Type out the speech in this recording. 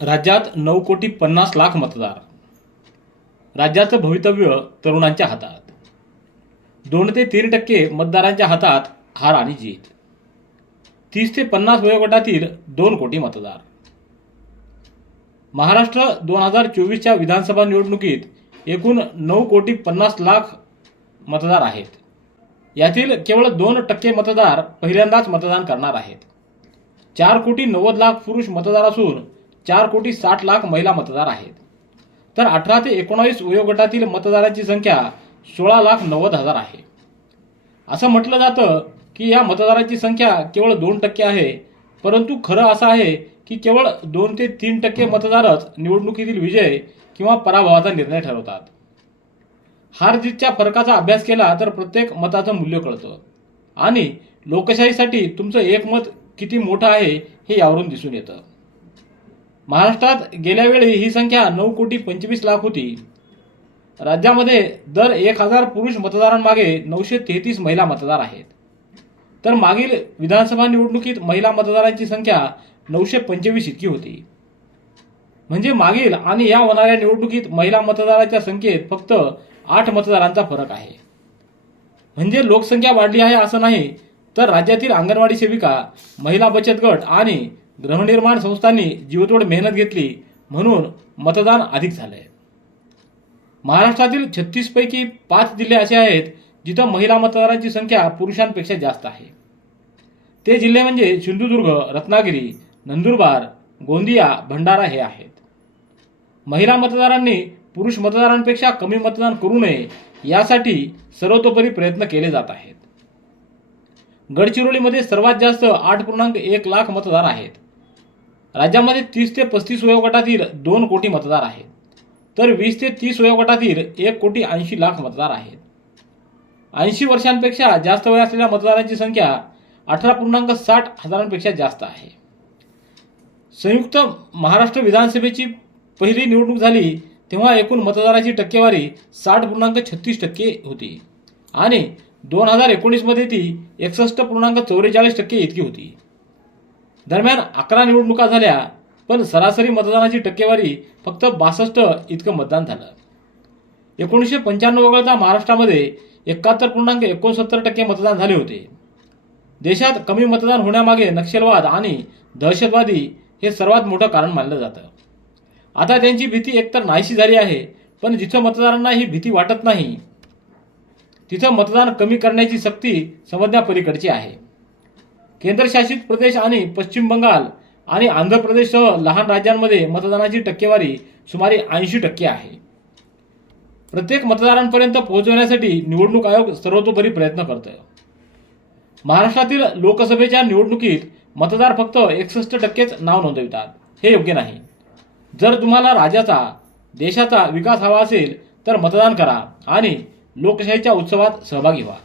राज्यात नऊ कोटी पन्नास लाख मतदार. राज्याचं भवितव्य तरुणांच्या हातात. दोन ते तीन टक्के मतदारांच्या हातात हार आणि जीत. तीस ते पन्नास वयोगटातील दोन कोटी मतदार. महाराष्ट्र दोन हजार चोवीसच्या विधानसभा निवडणुकीत एकूण नऊ कोटी पन्नास लाख मतदार आहेत. यातील केवळ दोन टक्के मतदार पहिल्यांदाच मतदान करणार आहेत. चार कोटी नव्वद लाख पुरुष मतदार असून चार कोटी साठ लाख महिला मतदार आहेत. तर अठरा ते एकोणावीस वयोगटातील मतदारांची संख्या सोळा लाख नव्वद हजार आहे. असं म्हटलं जातं की या मतदारांची संख्या केवळ दोन टक्के आहे परंतु खरं असं आहे की केवळ दोन ते तीन टक्के मतदारच निवडणुकीतील विजय किंवा पराभवाचा निर्णय ठरवतात. हार जीतच्या फरकाचा अभ्यास केला तर प्रत्येक मताचं मूल्य कळतं. आणि लोकशाहीसाठी तुमचं एक मत किती मोठं आहे हे यावरून दिसून येतं. महाराष्ट्रात गेल्या वेळी ही संख्या नऊ कोटी पंचवीस लाख होती. राज्यामध्ये दर एक हजार पुरुष मतदारांमागे नऊशे तेहतीस महिला मतदार आहेत. तर मागील विधानसभा निवडणुकीत महिला मतदारांची संख्या नऊशे पंचवीस इतकी होती. म्हणजे मागील आणि या होणाऱ्या निवडणुकीत महिला मतदाराच्या संख्येत फक्त आठ मतदारांचा फरक आहे. म्हणजे लोकसंख्या वाढली आहे असं नाही तर राज्यातील अंगणवाडी सेविका महिला बचत गट आणि गृहनिर्माण संस्थांनी जीवतोड मेहनत घेतली म्हणून मतदान अधिक झालंय. महाराष्ट्रातील छत्तीसपैकी पाच जिल्हे असे आहेत जिथं महिला मतदारांची संख्या पुरुषांपेक्षा जास्त आहे. ते जिल्हे म्हणजे सिंधुदुर्ग रत्नागिरी नंदुरबार गोंदिया भंडारा हे आहेत. महिला मतदारांनी पुरुष मतदारांपेक्षा कमी मतदान करू नये यासाठी सर्वतोपरी प्रयत्न केले जात आहेत. गडचिरोलीमध्ये सर्वात जास्त आठ पूर्णांक एक लाख मतदार आहेत. राज्यामध्ये तीस ते पस्तीस वयोगटातील दोन कोटी मतदार आहेत. तर वीस ते तीस वयोगटातील एक कोटी ऐंशी लाख मतदार आहेत. ऐंशी वर्षांपेक्षा जास्त वय असलेल्या मतदारांची संख्या अठरा पूर्णांक साठ हजारांपेक्षा जास्त आहे. संयुक्त महाराष्ट्र विधानसभेची पहिली निवडणूक झाली तेव्हा एकूण मतदाराची टक्केवारी साठ पूर्णांक छत्तीस टक्के होती. आणि दोन हजार एकोणीसमध्ये ती एकसष्ट पूर्णांक चौवेचाळीस टक्के इतकी होती. दरम्यान अकरा निवडणुका झाल्या पण सरासरी मतदानाची टक्केवारी फक्त बासष्ट इतकं मतदान झालं. एकोणीसशे पंच्याण्णव वगळता महाराष्ट्रामध्ये एकाहत्तर पूर्णांक एकोणसत्तर टक्के मतदान झाले होते. देशात कमी मतदान होण्यामागे नक्षलवाद आणि दहशतवादी हे सर्वात मोठं कारण मानलं जातं. आता त्यांची भीती एकतर नाहीशी झाली आहे पण जिथं मतदारांना ही भीती वाटत नाही तिथं मतदान कमी करण्याची सक्ती समजण्यापलीकडची आहे. केंद्रशासित प्रदेश आणि पश्चिम बंगाल आणि आंध्र प्रदेशसह लहान राज्यांमध्ये मतदानाची टक्केवारी सुमारे ऐंशी टक्के आहे. प्रत्येक मतदारांपर्यंत पोहोचवण्यासाठी निवडणूक आयोग सर्वतोपरी प्रयत्न करतोय. महाराष्ट्रातील लोकसभेच्या निवडणुकीत मतदार फक्त एकसष्ट टक्केच नाव नोंदवितात. हे योग्य नाही. जर तुम्हाला राज्याचा देशाचा विकास हवा असेल तर मतदान करा आणि लोकशाहीच्या उत्सवात सहभागी व्हा.